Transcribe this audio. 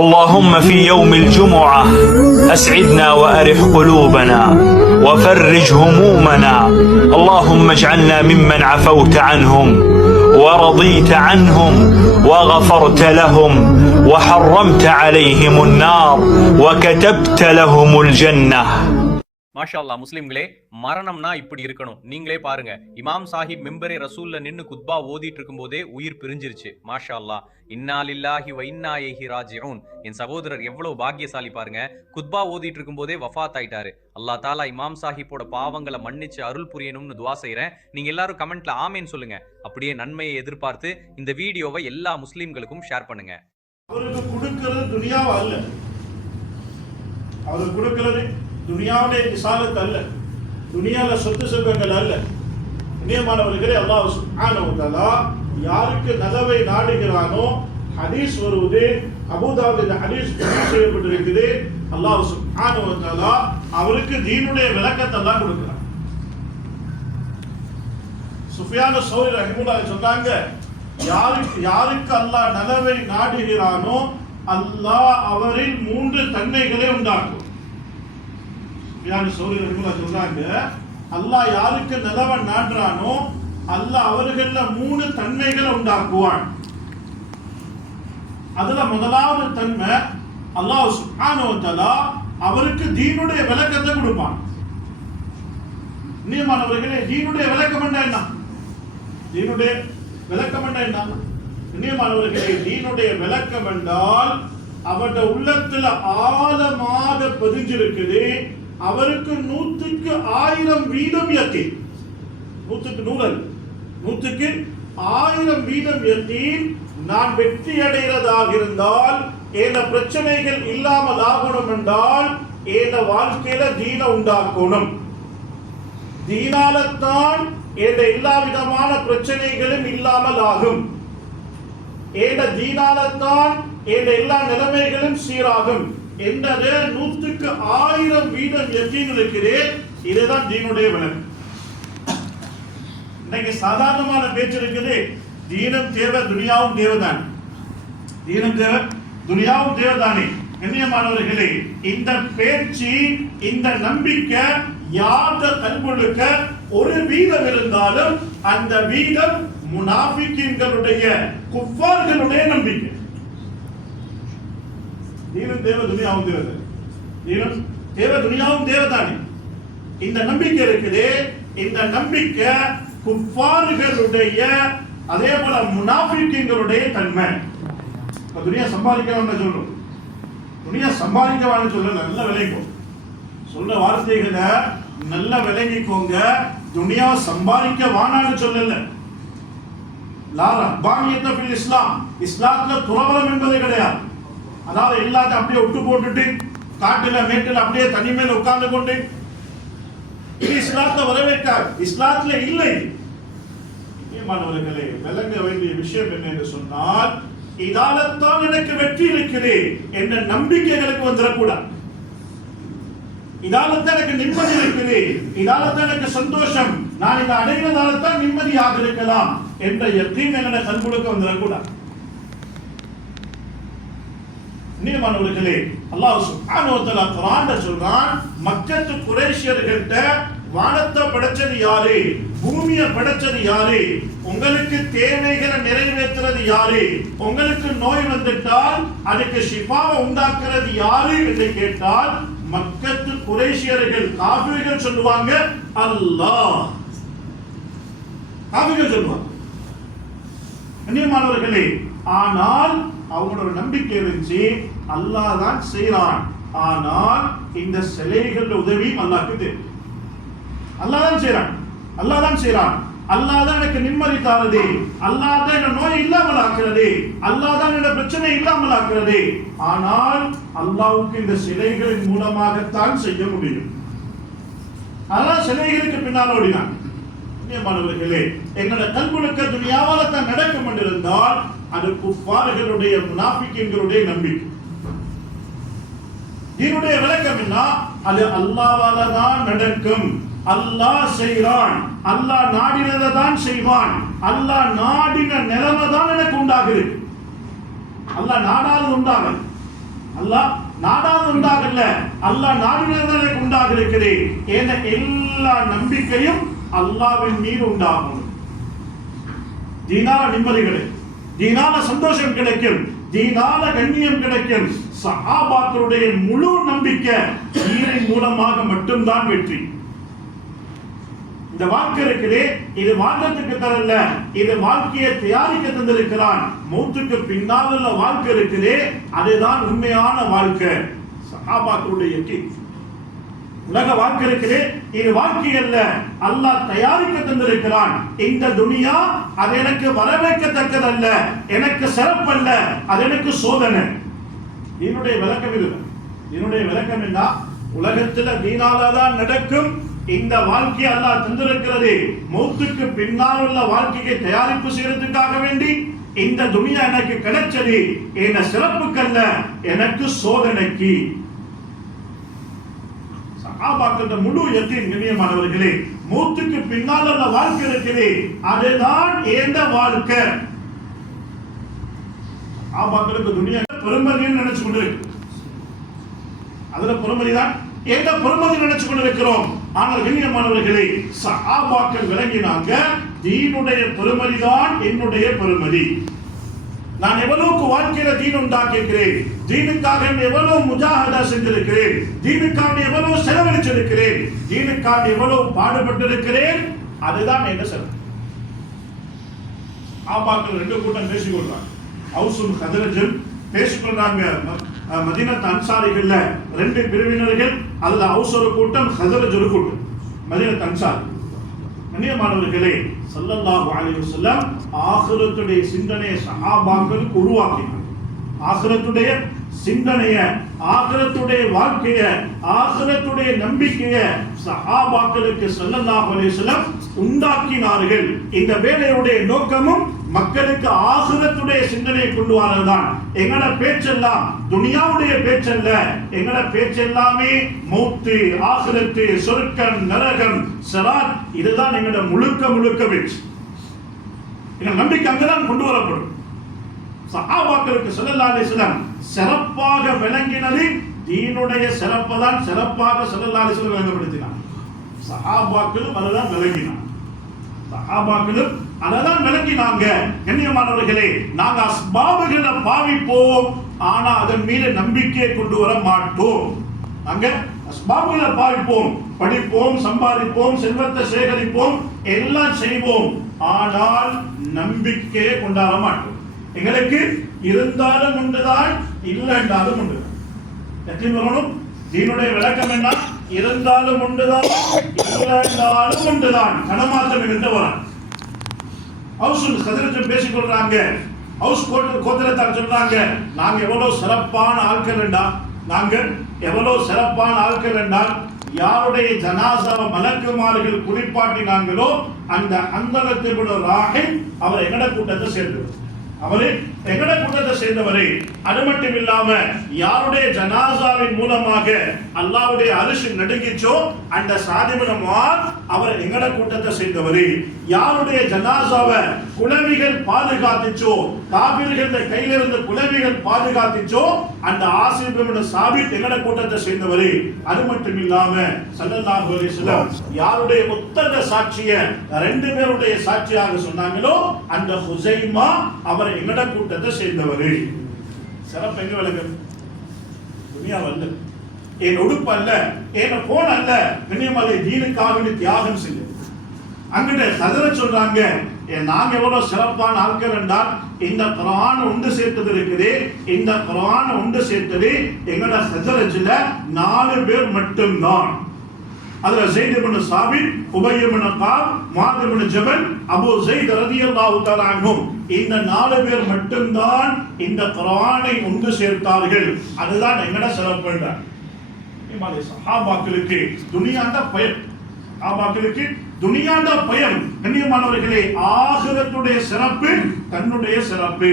اللهم في يوم الجمعة أسعدنا وأرح قلوبنا وفرج همومنا. اللهم اجعلنا ممن عفوت عنهم ورضيت عنهم وغفرت لهم وحرمت عليهم النار وكتبت لهم الجنة. மாஷா அல்லாஹ். முஸ்லிம்களே, மரணம்னா இப்படி இருக்கணும். நீங்களே பாருங்க, இமாம் சாஹிப் மிம்பரே ரசூல்ல நின்னு குத்பா ஓதிட்டு இருக்கும் போதே உயிர் பிரிஞ்சிருச்சு. மாஷா அல்லாஹ். இன்னா லில்லாஹி வ இன்னா இலைஹி ராஜிஊன். என் சகோதரர் எவ்வளவு பாக்கியசாலி பாருங்க. குத்பா ஓதிட்டு இருக்கும் போதே வஃபாத் ஆயிட்டாரு. அல்லாஹ் தாலா இமாம் சாஹிப்போட பாவங்களை மன்னிச்சு அருள் புரியணும்னு துவா செய்யறேன். நீங்க எல்லாரும் கமெண்ட்ல ஆமேன்னு சொல்லுங்க. அப்படியே நன்மையை எதிர்பார்த்து இந்த வீடியோவை எல்லா முஸ்லிம்களுக்கும் ஷேர் பண்ணுங்க. அவருக்கு கொடுக்கிறது துனியாவா அல்ல, அவருக்கு கொடுக்கிறது துனியாவுடைய விசாலத்து அல்ல, துனியால சொத்து செல்வங்கள் அல்ல. நியமானவர்களே, அல்லாஹ் சுப்ஹானஹு வ தஆலா யாருக்கு நலவை நாடுகிறானோ, ஹதீஸ் வருவது அபூதாவுத் இந்த ஹதீஸ் பதிவு செய்யப்பட்டிருக்குது. அல்லாஹ் சுப்ஹானஹு வ தஆலா அவருக்கு தீனுடைய விளக்கத்தை எல்லாம் கொடுக்கிறார். சுஃபியான் ஸௌரி ரஹிமஹுல்லாஹ் சொன்னாங்க, யாருக்கு அல்லாஹ் நலவை நாடுகிறானோ அல்லாஹ் அவரில் 3 தன்மைகளை உண்டாக்கும். சொல்றாங்க, அல்லாஹ் யாருக்கு நலவன் நாடுறானோ அல்லாஹ் அவர்கள 3 தன்மைகளை உண்டாக்குவான். அதுல முதலாவது தன்மை, அல்லாஹ் சுப்ஹானஹு வ தஆலா அவருக்கு தீனுடைய விளக்கத்தை கொடுப்பான். நியமானவர்களே, தீனுடைய விளக்கம் என்ன? தீனுடைய விளக்கம் என்ன? நியமானவர்களே, தீனுடைய விளக்கம் என்றால் அவருடைய உள்ளத்துல ஆழமாக பதிஞ்சிருக்குது. அவருக்கு 100க்கு 1000 வீதம் யக்கீன், 100க்கு 1000 வீதம் யக்கீன். நான் வெற்றி அடைகிறதாக இருந்தால், ஏன பிரச்சனைகள் இல்லாமல் ஆகணும் என்றால் ஏன வாழ்க்கையில தீன உண்டாக்கணும். தீனாலத்தான் ஏன எல்லா விதமான பிரச்சனைகளும் இல்லாமல் ஆகும். ஏன தீனாலத்தான் ஏன எல்லா நிலைமைகளும் சீராகும் என்றது 100க்கு 1000 வீதம் யக்கீன் இருக்குது. இதுதான் தீனுடைய விளக்கம். இன்னைக்கு சாதாரணமான பேச்சு இருக்குது, தீனும் தேவை துனியாவும் தேவைதான், தீனும் தேவை துனியாவும் தேவைதானே. கண்ணியமானவர்களே, இந்த பேச்சு, இந்த நம்பிக்கை யாத கல்புழுக்க 1 வீதம் இருந்தாலும் அந்த வீதம் முனாஃபிக்கீன்களுடைய, குஃபார்களுடைய நம்பிக்கை. தீனும் தேவை துனியாவும் தேவை, தீனும் தேவை துனியாவும் தேவைதானே. இந்த நம்பிக்கை இருக்குது. இந்த நம்பிக்கை குஃபார்களுடைய, அதே போல முனாஃபிக்கீன்களுடைய தன்மை. துனியா சம்பாதிக்கணும்னு சொல்றோம், துனியா சம்பாதிக்கவான்னு சொல்ல நல்ல விளைக்கும் சொல்ற வார்த்தைகளை நல்ல விளங்கிக்கோங்க. துனியாவை சம்பாதிக்க வானான்னு சொல்லல. லா ரஹ்பானியத்த ஃபில் இஸ்லாம், இஸ்லாத்துல துறவரம் என்பது கிடையாது. அதாவது எல்லாத்தையும் அப்படியே விட்டு போட்டுட்டு காட்டுல மேட்டுல அப்படியே தனிமையில உட்கார்ந்து கொண்டு இது இஸ்லாத்தை வரவேற்காது, இஸ்லாத்துல இல்லை. மாணவர்களே, விளங்க வேண்டிய விஷயம் என்ன என்று சொன்னால், இதாலத்தான் எனக்கு வெற்றி இருக்குது என்ற நம்பிக்கைகளுக்கு வந்துடக்கூடாது. இதாலத்தான் எனக்கு நிம்மதி இருக்குது, இதாலத்தான் எனக்கு சந்தோஷம், நான் இதை அடைவதால்தான் நிம்மதியாக இருக்கலாம் என்ற யக்கீன் என்ற கல்புழுக்கு வந்துடக்கூடாது. நீமானவர்களே, அல்லாஹ் சுப்ஹானஹு வ தஆலா குர்ஆன்ல சொல்றான், மக்கத்து குறைஷியர்கள்ட்ட வானத்தை படைச்சது யாரு, பூமியை படைச்சது யாரு, உங்களுக்கு தேவைகளை நிறைவேற்றுறது யாரு, உங்களுக்கு நோய் வந்துட்டால் அதுக்கு ஷிஃபாவை உண்டாக்குறது யாரு என்று கேட்டால் மக்கத்து குறைஷியர்கள், காஃபிர்கள் சொல்லுவாங்க அல்லாஹ். காஃபிர்கள் சொல்லுவாங்க. கண்ணியமானவர்களே, ஆனால் அவங்களோட நம்பிக்கை இருந்துச்சு, அல்லாஹ் தான் செய்யறான். ஆனால் இந்த சிலைகள் உதவியும் அல்லாஹ்க்கு தெரியும். அல்லாஹ் தான் செய்யறான், அல்லாஹ் தான் செய்யறான், அல்லாஹ் தான் எனக்கு நிம்மதி தாரது, அல்லாஹ் தான் என்ன நோய் இல்லாமல் ஆக்குறது, அல்லாஹ் தான் என்ன பிரச்சனை இல்லாமல் ஆக்குறது. ஆனால் அல்லாஹ்வுக்கு இந்த சிலைகளின் மூலமாகத்தான் செய்ய முடியும். அல்லாஹ் சிலைகளுக்கு பின்னால் ஓடினான். மாணவர்களே, எங்களோட கல்புழுக்க துனியாவால தான் நடக்கும் என்றிருந்தால் அது குஃபார்களுடைய, முனாஃபிக்கீன்களுடைய நம்பிக்கை. தீனுடைய விளக்கம் என்ன? அது அல்லாஹ்வால தான் நடக்கும், அல்லாஹ் செய்கிறான், அல்லாஹ் நாடினதை தான் செய்வான், அல்லாஹ் நாடின நிலைமை தான் எனக்கு உண்டாகுது, அல்லாஹ் நாடாது உண்டாகும். அல்லாஹ் நாடாத உண்டாகல, அல்லாஹ் நாடினதானே உண்டாக இருக்குது. என்ற எல்லா நம்பிக்கையும் அல்லாஹ்வின் மீது உண்டாகும். தீனால நிம்மதி கிடைக்கும், தீனால சந்தோஷம் கிடைக்கும், தீனால கண்ணியம் கிடைக்கும். சஹாபாக்களுடைய முழு நம்பிக்கை தீனின் மூலமாக மட்டும்தான் வெற்றி. இந்த வாழ்க்கை இருக்குது, இது வாழ்றதுக்கு தரல, இது வாழ்க்கையை தயாரிக்க தந்திருக்கிறான். மௌத்துக்கு பின்னால் உள்ள வாழ்க்கை இருக்குது, அதுதான் உண்மையான வாழ்க்கை. சஹாபாக்களுடைய யகீன். உலக வாழ்க்கை இருக்குது, இது வாழ்க்கை அல்ல, அல்லாஹ் தயாரிக்க தந்திருக்கிறான். இந்த துனியா அது எனக்கு வரவேற்கத்தக்கதல்ல, எனக்கு சிறப்பல்ல, அது எனக்கு சோதனை. தீனுடைய விளக்கம் இல்லை. தீனுடைய விளக்கம் என்ன? உலகத்துல தீனாலதான் நடக்கும். இந்த வாழ்க்கையை அல்லாஹ் தந்திருக்கிறது மௌத்துக்கு பின்னால் உள்ள வாழ்க்கையை தயாரிப்பு செய்யறதுக்காக வேண்டி. இந்த துனியா எனக்கு கிடைச்சது என்ன சிறப்புக்கல்ல, எனக்கு சோதனைக்கு. சஹாபாக்கள் முழு யகீன் கண்ணியமானவர்களே, மௌத்துக்கு பின்னால் உள்ள வாழ்க்கை இருக்குது, அதுதான் எந்த வாழ்க்கை. சஹாபாக்களுக்கு துனியா பெருமதின்னு நினைச்சு கொண்டிருக்கு, அதுல பெருமதிதான் எந்த பெருமதி நினைச்சு கொண்டிருக்கிறோம். ஆனால் கண்ணியமானவர்களே, சஹாபாக்கள் விளங்கினாங்க, தீனுடைய பெருமதிதான் என்னுடைய பெருமதி. நான் எவ்வளவுக்கு வாழ்க்கையில தீன் உண்டாக்கியிருக்கிறேன், தீனுக்காக எவ்வளவு முஜாஹதா செஞ்சிருக்கிறேன், தீனுக்காக எவ்வளவு செலவழிச்சிருக்கிறேன், தீனுக்காக எவ்வளவு பாடுபட்டிருக்கிறேன், அதுதான் என்ன செலவு. சஹாபாக்கள் ரெண்டு கூட்டம் பேசிக்கொள்றாங்க. அவுஸும் கத்ரஜும் பேசிக்கொள்றாங்க. மதீனத்து அன்சாரிகள்ல ரெண்டு பிரிவினர்கள், அதுல அவுஸ் ஒரு கூட்டம், கத்ரஜ் ஒரு கூட்டம். மதீனத்து அன்சாரி கண்ணியமானவர்களே, ஸல்லல்லாஹு அலைஹி வஸல்லம் ஆகிரத்துடைய சிந்தனையை சஹாபாக்களுக்கு உருவாக்கினார். ஆகிரத்துடைய சிந்தனையை, ஆகிரத்துடைய வாழ்க்கையை, ஆகிரத்துடைய நம்பிக்கையை சஹாபாக்களுக்கு ஸல்லல்லாஹு அலைஹி வஸல்லம் உண்டாக்கினார்கள். இந்த வேலையுடைய நோக்கமும் மக்களுக்கு ஆகிரத்துடைய சிந்தனையை கொண்டு வரதான். எங்கட பேச்செல்லாம் துனியாவுடைய பேச்சல்ல, எங்கட பேச்செல்லாமே மௌத்து, ஆகிரத்து, சொர்க்கம், நரகம், சிராத், இதுதான் எங்கட முழுக்க பேச்சு. எங்க நம்பிக்கை அங்கதான் கொண்டு வரப்படும். சஹாபாக்களுக்கு ஸல்லல்லாஹு அலைஹி வஸல்லம் சிறப்பாக விளங்கினது தீனுடைய சிறப்பை தான் சிறப்பாக ஸல்லல்லாஹு அலைஹி வஸல்லம் விளங்கப்படுத்தினார். சஹாபாக்களும் அதுதான் விளங்கினார். சஹாபாக்களும் அததான் விளங்கினாங்க. கண்ணியமானவர்களே, நாங்க அஸ்பாபுகளை பாவிப்போம், ஆனா அதன் மீது நம்பிக்கையை கொண்டு வர மாட்டோம். அங்க அஸ்பாபுகளை பாவிப்போம், படிப்போம், சம்பாதிப்போம், செல்வத்தை சேகரிப்போம், எல்லாம் செய்வோம், ஆனால் நம்பிக்கையை கொண்டாட மாட்டோம். எங்களுக்கு இருந்தாலும் உண்டுதான், இல்லைன்றாலும் உண்டுதான். எத்தனை வரணும்? தீனுடைய விளக்கம் என்ன? இருந்தாலும் உண்டுதான், இல்லைன்றாலும் உண்டுதான். கனமாற்றம் என்கிட்ட வரான். அவுஸுல் கத்ரஜும் பேசிக்கொள்றாங்க. அவுஸ் கோத்திரத்தார் சொல்றாங்க, நாங்க எவ்வளவு சிறப்பான ஆட்கள் என்றால், நாங்க எவ்வளவு சிறப்பான ஆட்கள் என்றால், யாருடைய ஜனாசாவை மலக்குமார்கள் குளிப்பாட்டினாங்களோ அந்த அந்தரத்திபுட ராஹில் அவர் எங்கட கூட்டத்தை சேர்ந்தவர். அவரு எங்கட கூட்டத்தை சேர்ந்தவரே. அது மட்டும் இல்லாம யாருடைய ஜனாசாவின் மூலமாக அல்லாஹ்வுடைய அரிஷ் நடுங்கிச்சோ அந்த சாதிபுன முஆத் அவர் எங்கட கூட்டத்தை சேர்ந்தவரே. யாருடைய ஜனாசாவை குலவிகள் பாதுகாத்துச்சோ, காபிர்கள் கையில இருந்த குலவிகள் பாதுகாத்துச்சோ அந்த ஆசிப் இப்னு சாபித் எங்கட கூட்டத்தை சேர்ந்தவரே. அது மட்டும் இல்லாம ஸல்லல்லாஹு அலைஹி வஸல்லம் யாருடைய முத்தக சாட்சியை ரெண்டு பேருடைய சாட்சியாக சொன்னாங்களோ அந்த ஹுசைமா அவர் எங்கட கூட்டத்தை சேர்ந்தவரு. சிறப்பு எங்க விளங்கு? துனியா அல்ல, என் உடுப்பு அல்ல, என் போன் அல்ல, கண்ணியமாலே தீனுக்காக தியாகம் செய்ய. அங்கிட்ட ஹஜ்ரத் சொல்றாங்க, நாங்க எவ்வளவு சிறப்பான ஆட்கள் என்றால் இந்த குர்ஆன் ஒன்று சேர்த்தது இருக்குது. இந்த குர்ஆன் ஒன்று சேர்த்தது எங்கட ஹஜ்ரத்ல 4 பேர் மட்டும்தான். அதுல ஸைத் இப்னு சாபித், உபய் இப்னு கஅப், முஆத் இப்னு ஜபல், அபூ ஸைத் ரலியல்லாஹு தஆலா அன்ஹும், இந்த 4 பேர் மட்டும்தான் இந்த குர்ஆனை ஒன்று சேர்த்தார்கள். அதுதான் எங்கட சிறப்பு என்றார். சஹாபாக்களுக்கு துனியாண்ட பயம், சஹாபாக்களுக்கு துனியாண்ட பயம். கண்ணியமானவர்களே, ஆகிரத்துடைய சிறப்பு தன்னுடைய சிறப்பு.